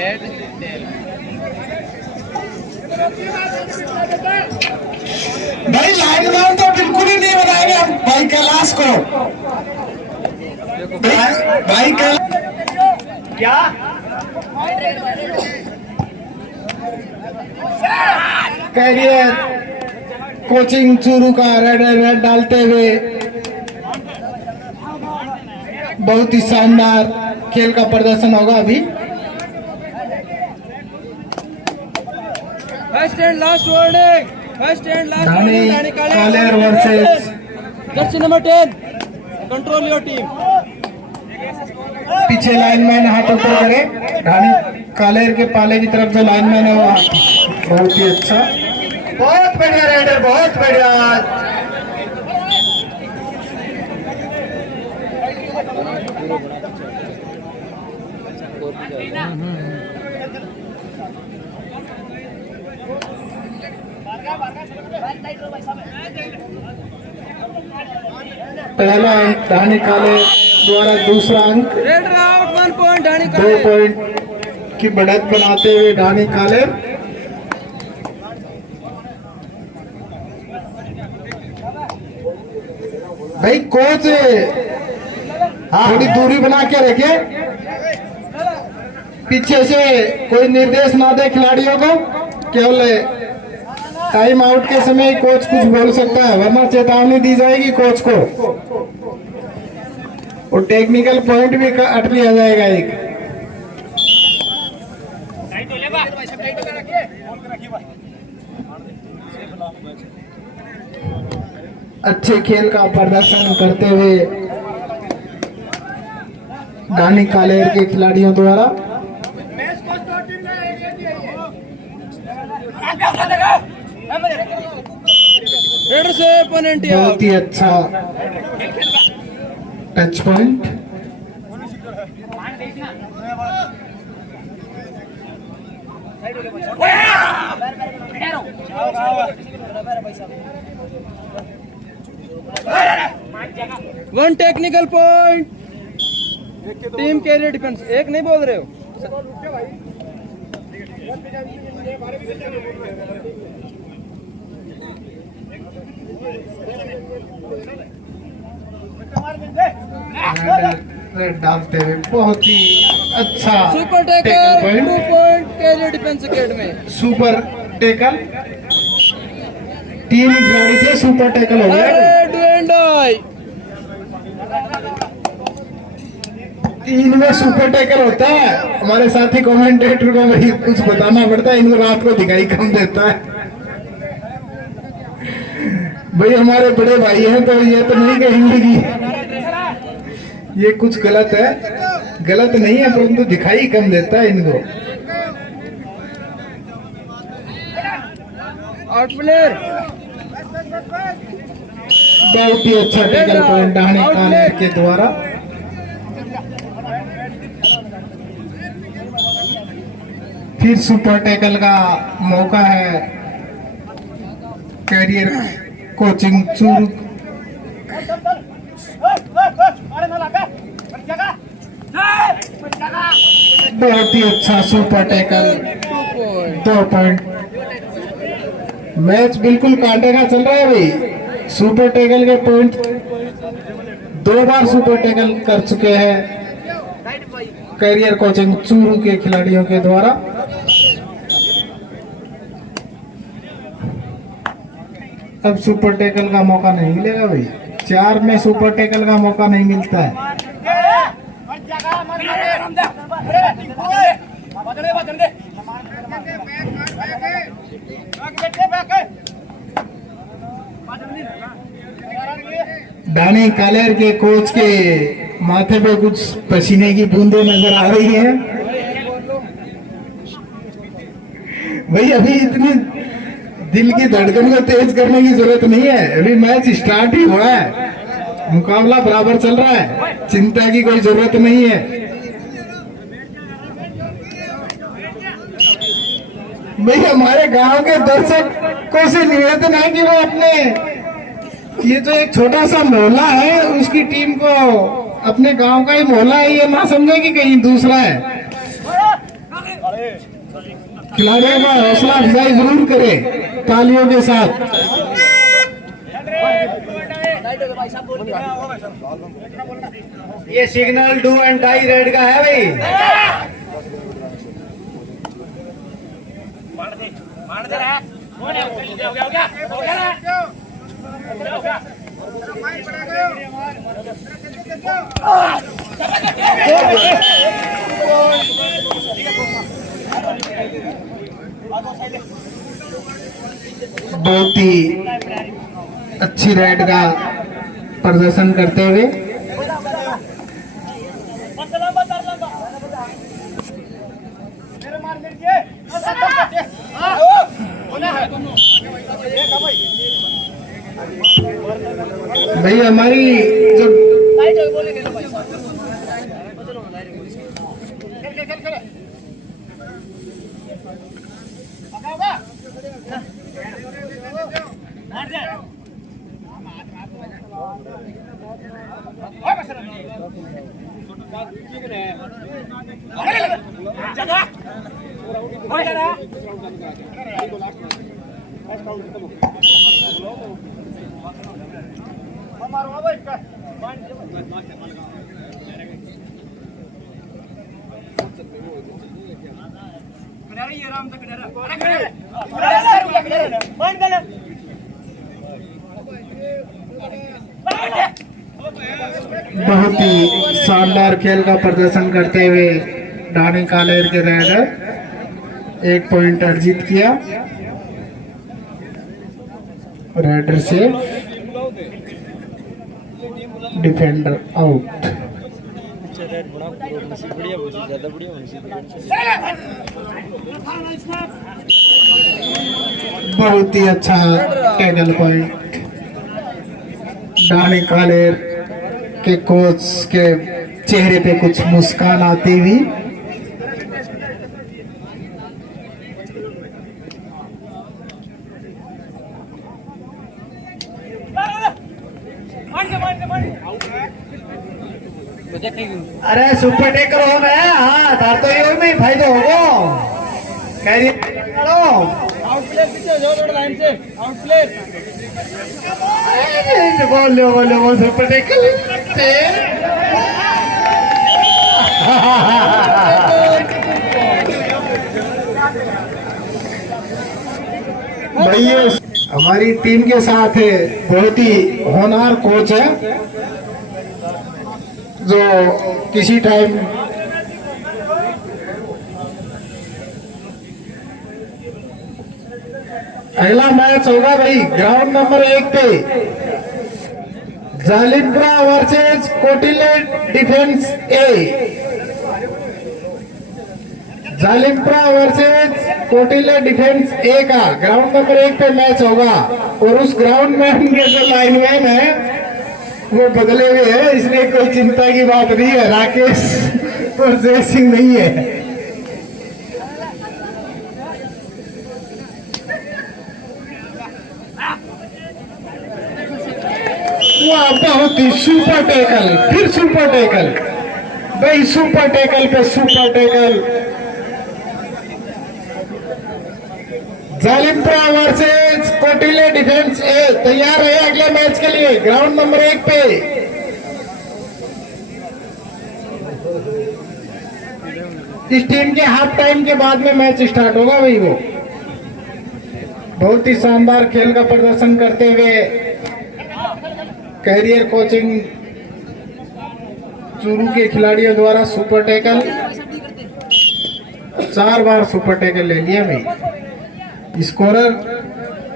Head tail. भाई line man तो बिल्कुल ही नहीं बनाएंगे हम भाई कैलाश को। भाई क्या कैरियर कोचिंग चूरू का रेड डालते हुए बहुत ही शानदार खेल का प्रदर्शन होगा अभी। First and last warning, first and last warning. कालेर versus Jersey number 10, control your team. पीछे लाइनमैन हाथ ऊपर करे। ढानी कालेर के पाले की तरफ जो लाइनमैन है वो बहुत ही अच्छा, बहुत बढ़िया राइडर, बहुत बढ़िया। पहला अंक ढानी काले द्वारा, दूसरा अंक 1 पॉइंट ढानी 2 पॉइंट की बढ़त बनाते हुए ढानी काले। भाई कोच थोड़ी दूरी बना के रखे, पीछे से कोई निर्देश ना दे खिलाड़ियों को। केवल टाइम आउट के समय कोच कुछ बोल सकता है, वरना चेतावनी दी जाएगी कोच को और टेक्निकल पॉइंट भी अट लिया जाएगा एक। अच्छे खेल का प्रदर्शन करते हुए ढानी कालेर के खिलाड़ियों द्वारा बहुत ही अच्छा touch point. One technical point team carrier defence. एक नहीं बोल रहे हो? डालते हुए बहुत ही अच्छा super tackle, 2 point carrier defence academy. Super tackle, 3 खिलाड़ी थे, सुपर टैकल हो गया। डू एंड डाई 3 में सुपर टैकल होता है। हमारे साथी कमेंटेटर को भाई कुछ बताना पड़ता है, इनको रात को दिखाई कम देता है। भाई हमारे बड़े भाई हैं तो ये तो नहीं कहेंगे कि ये कुछ गलत है, गलत नहीं है, परंतु दिखाई कम देता है इनको। आउट प्लेयर बहुत ही अच्छा टैकल पॉइंट ढानी कालेर के द्वारा। फिर सुपर टैकल का मौका है कैरियर कोचिंग चूरू। बहुत ही अच्छा सुपर टैकल, 2 पॉइंट। मैच बिल्कुल कांटे का चल रहा है भाई। सुपर टैकल के पॉइंट 2 बार सुपर टैकल कर चुके हैं कैरियर कोचिंग चूरू के खिलाड़ियों के द्वारा। अब सुपर टैकल का मौका नहीं मिलेगा भाई, 4 में सुपर टैकल का मौका नहीं मिलता है। ढानी कालेर के कोच के माथे पे कुछ पसीने की बूंदें नजर आ रही है। भाई अभी इतनी दिल की धड़कन को तेज करने की जरूरत नहीं है, अभी मैच स्टार्ट ही हुआ है, मुकाबला बराबर चल रहा है, चिंता की कोई जरूरत नहीं है। भाई हमारे गांव के दर्शकों से निवेदन है कि वो अपने, ये जो एक छोटा सा मोहल्ला है उसकी टीम को, अपने गांव का ही मोहल्ला है, ये ना समझे कि कहीं दूसरा है। खिलाड़ियों का हौसला अफजाई जरूर करें तालियों के साथ। ये signal do and die raid का है भाई। बहुत ही अच्छी रेड का प्रदर्शन करते हुए भाई हमारी जो बहुत ही शानदार खेल का प्रदर्शन करते हुए डानी कालेर के रेडर 1 पॉइंट अर्जित किया। रेडर से डिफेंडर आउट। बहुत ही अच्छा टैकल पॉइंट डानी कालेर के कोच के चेहरे पे कुछ मुस्कान आती हुई। अरे सुपर टेकर हो मैं। हाँ तार तो ये में फायदा होगा। बोलो सुपर टेकर भाई ये हमारी टीम के साथ है बहुत ही होनहार कोच है जो किसी टाइम अगला मैच होगा भाई ग्राउंड नंबर 1 पे जालिमपुरा वर्सेस कोटिले डिफेंस ए। जालिमपुरा वर्सेस कोटिले डिफेंस ए का ग्राउंड नंबर 1 पे मैच होगा और उस ग्राउंड मैन के जो लाइनमैन है वो बदले हुए हैं, इसलिए कोई चिंता की बात नहीं है। राकेश और जय सिंह नहीं है। वाह बहुत ही सुपर टैकल, फिर सुपर टैकल भाई, सुपर टैकल पे super tackle. Zalimpura versus Kotile defence A तैयार है अगले मैच के लिए ग्राउंड नंबर 1 पे। इस टीम के हाफ टाइम के बाद में मैच स्टार्ट होगा भाई। वो बहुत ही शानदार खेल का प्रदर्शन करते हुए कैरियर कोचिंग चूरू के खिलाड़ियों द्वारा सुपर टैकल 4 बार सुपर टैकल ले लिया भाई। स्कोरर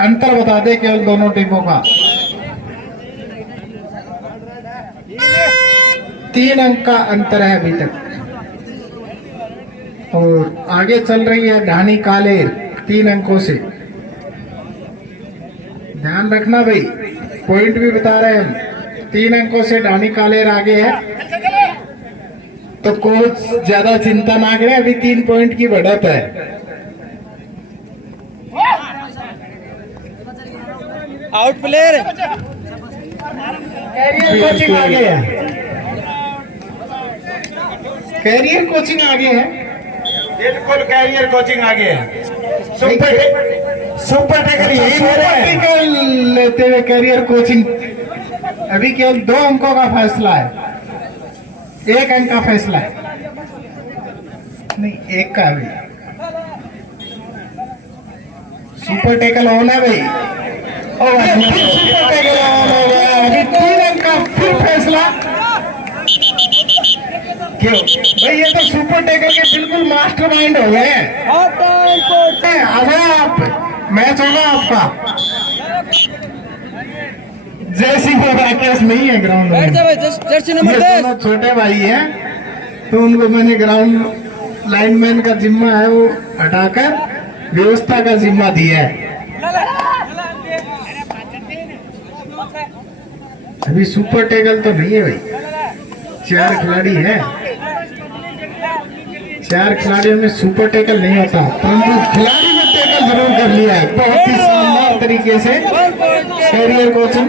अंतर बता दे केवल दोनों टीमों का 3 अंक का अंतर है अभी तक और आगे चल रही है ढानी कालेर 3 अंकों से। ध्यान रखना भाई, पॉइंट भी बता रहे हैं हम। 3 अंकों से ढानी कालेर आगे है तो कोच ज्यादा चिंता ना करे, अभी 3 पॉइंट की बढ़त है। आउट प्लेयर कैरियर कोचिंग आगे है, कैरियर कोचिंग आगे है। बिल्कुल कैरियर कोचिंग आ गया। सुपर टेकर यही बोल रहे हैं। लेते हुए कैरियर कोचिंग अभी केवल 2 अंकों का फैसला है, 1 अंक का फैसला है, नहीं 1 का अभी। सुपर टेकल ऑन है भाई, सुपर टेकल ऑन हो गया। अभी 3 अंक का फिर फैसला। क्यों भाई, ये तो सुपर टेकल के बिल्कुल मास्टरमाइंड हो गए हैं। आप मैच होगा आपका। जैसी वो राकेश नहीं है ग्राउंड में, जर्सी नंबर ये 10 दोनों छोटे भाई हैं, तो उनको मैंने ग्राउंड लाइनमैन का जिम्मा है वो हटाकर व्यवस्था का जिम्मा दिया है। अभी सुपर टेकल तो नहीं है भाई, 4 खिलाड़ी हैं, 4 खिलाड़ियों में सुपर टेकल नहीं होता, परंतु खिलाड़ी ने टेकल जरूर कर लिया है बहुत ही शानदार तरीके से। कैरियर कोचिंग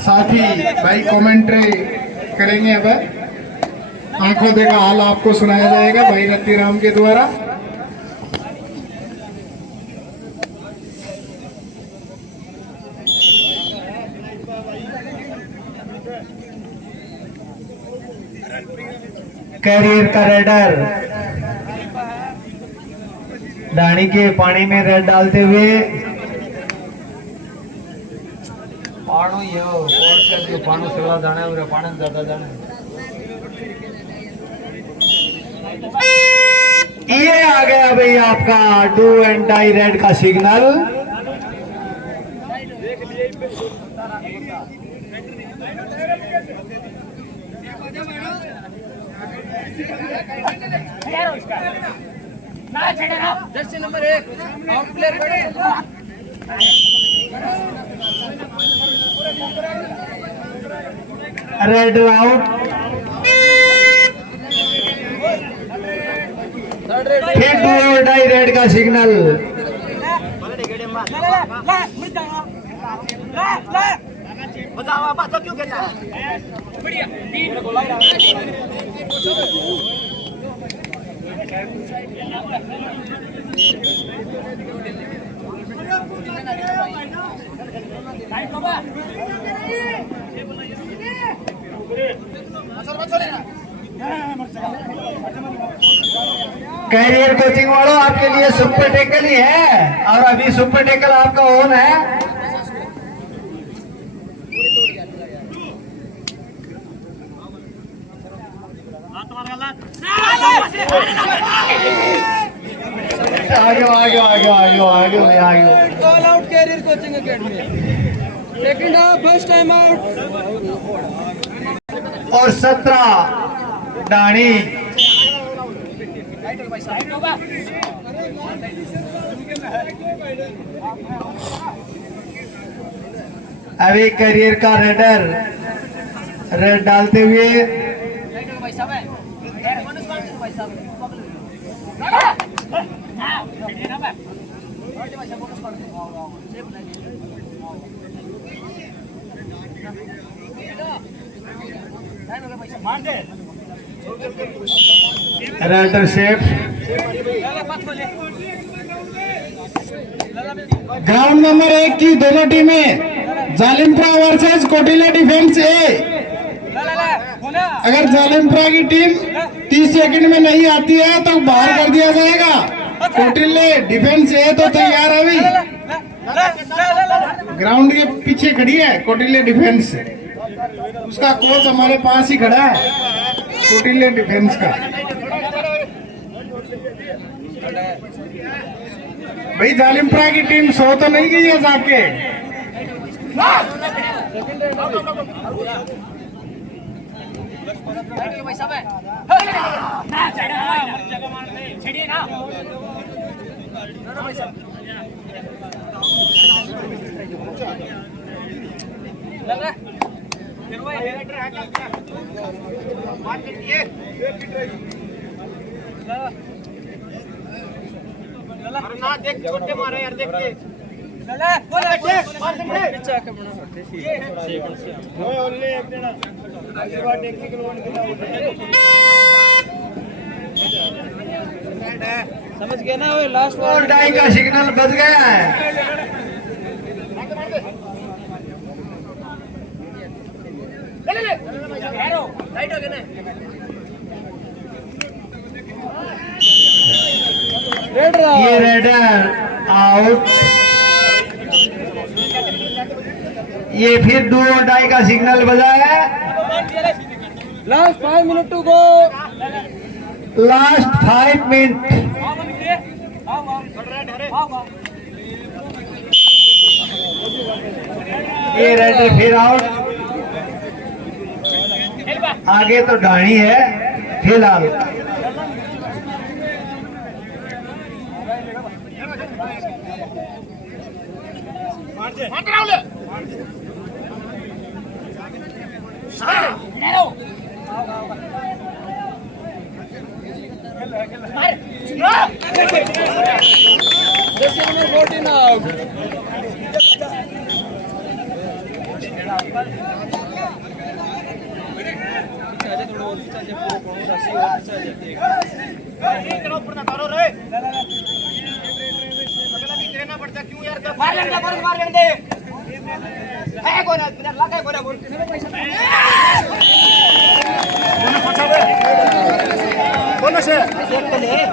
साथ ही भाई कमेंट्री करेंगे। अब आंखों देखा हाल आपको सुनाया जाएगा भाई रत्तीराम के द्वारा। कैरियर का रेडर दानी के पानी में रेड डालते हुए ये आ गया भाई आपका डू एंड डाई रेड का signal. Jersey number 1 out player red out. फिर डू और डाई रेड का सिग्नल। कैरियर कोचिंग वालों आपके लिए सुपर टेकल ही है और अभी सुपर टेकल आपका ऑन है। आगे आगे आगे आगे आगे आगे all out carrier coaching academy. Second half first time out और 17 डानी। अभी करियर का रेडर रेड डालते हुए रेडर शेप। ग्राउंड नंबर 1 की दोनों टीमें जालिमपुरा वर्सेस कोटिला डिफेंस ए। अगर जालिमपुरा की टीम 30 सेकंड में नहीं आती है तो बाहर कर दिया जाएगा। कोटिले डिफेंस ए तो तैयार है अभी, ग्राउंड के पीछे खड़ी है कोटिले डिफेंस, उसका कोच हमारे पास ही खड़ा है कोटिले डिफेंस का। भाई जालिमपुरा की टीम सो तो नहीं गई है जाके। ना देख छोटे मारे यार देख के समझ गए ना वो लास्ट और डाई का सिग्नल बज गया है। ये रेडर आउट। ये फिर डू और डाई का सिग्नल बजा है। Last 5 minute to go. Last 5 minute. ये रेडर फिर आउट। आगे तो डाणी है फिलहाल।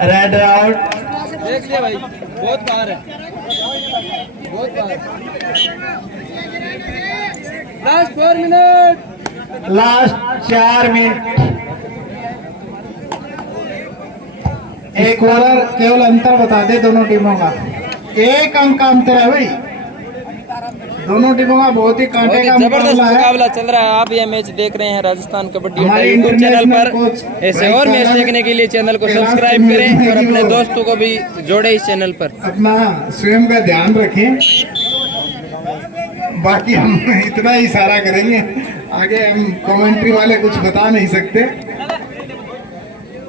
Raid out. देख लिया भाई, बहुत बाहर है, बहुत बाहर। Last 4 minute. Last 4 minute. एक ओवर केवल अंतर बता दे दोनों टीमों का। 1 अंक का अंतर है भाई। दोनों टीमों का बहुत ही कांटे का जबरदस्त मुकाबला है। मुकाबला चल रहा है। आप ये मैच देख रहे हैं राजस्थान कबड्डी अड्डा हमारे यूट्यूब चैनल इंटरनेशनल पर। कोच ऐसे और मैच देखने के लिए चैनल को सब्सक्राइब करें और अपने दोस्तों को भी जोड़े इस चैनल पर। अपना स्वयं का ध्यान रखें। बाकी हम इतना ही इशारा करेंगे, आगे हम कमेंट्री वाले कुछ बता नहीं सकते।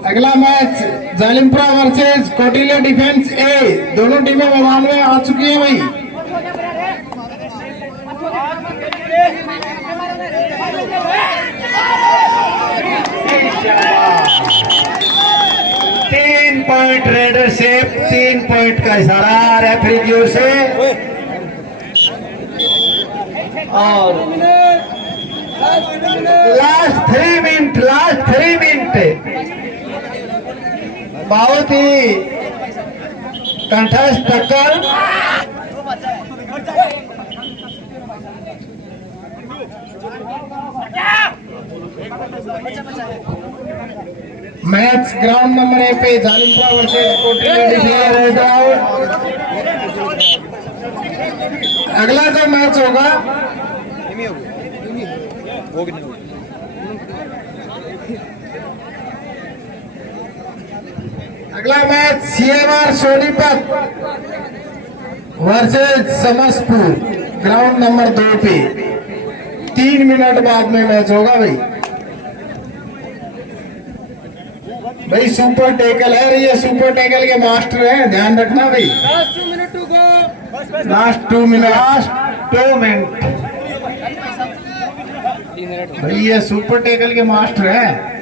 अगला match Zalimpura versus Kotila defence A. दोनों टीमें मैदान में आ चुकी हैं भाई। तीन पॉइंट रेडर से 3 पॉइंट का इशारा रेफरी की ओर से। और लास्ट 3 मिनट। लास्ट 3 मिनट बहुत ही कंठस्थ टक्कर। मैच ग्राउंड नंबर 1 पे जालिमपुरा वर्सेस कोटिला डिफेंस। अगला जो मैच होगा अगला match CMR Sonipat versus Samaspur ground number 2 पे 3 मिनट बाद में मैच होगा भाई। भाई सुपर टैकल है, ये सुपर टैकल के मास्टर हैं, ध्यान रखना भाई। Last 2 minute to go. Last 2 minute. Last 2 minute. भाई ये सुपर टैकल के मास्टर हैं।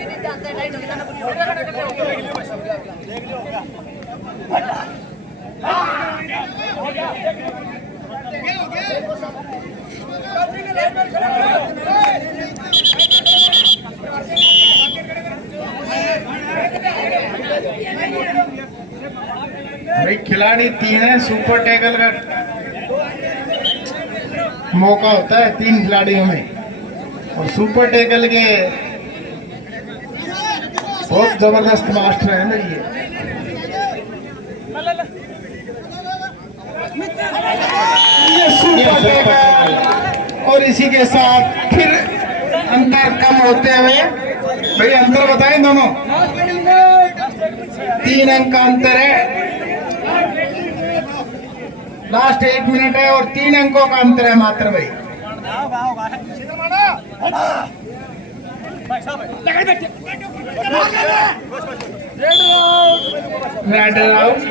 भाई खिलाड़ी 3 है। सुपर टैकल का मौका होता है 3 खिलाड़ियों में, और सुपर टैकल के बहुत जबरदस्त मास्टर है ना ये सुपर टैकल। और इसी के साथ फिर अंतर कम होते हुए भाई अंतर बताएं दोनों। 3 अंक का अंतर है। लास्ट 1 मिनट है और 3 अंकों का अंतर है मात्र भाई। Red out.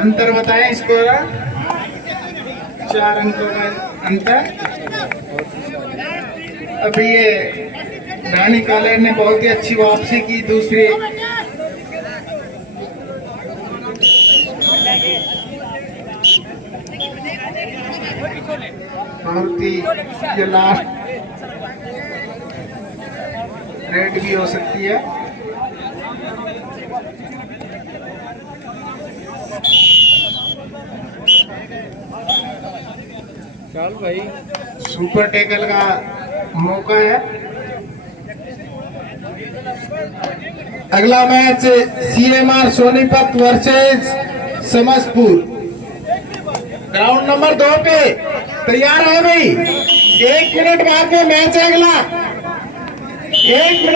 अंतर बताएं इसको, 4 अंकों का अंतर। अभी ये रानी कालर ने बहुत ही अच्छी वापसी की, दूसरी बहुत ही, ये लास्ट रेड भी हो सकती है। चल भाई, सुपर टैकल का मौका है। अगला match CMR Sonipat versus Samaspur, ground number 2 पे। तैयार है भाई? 1 मिनट बाद में मैच है अगला। 1 मिनट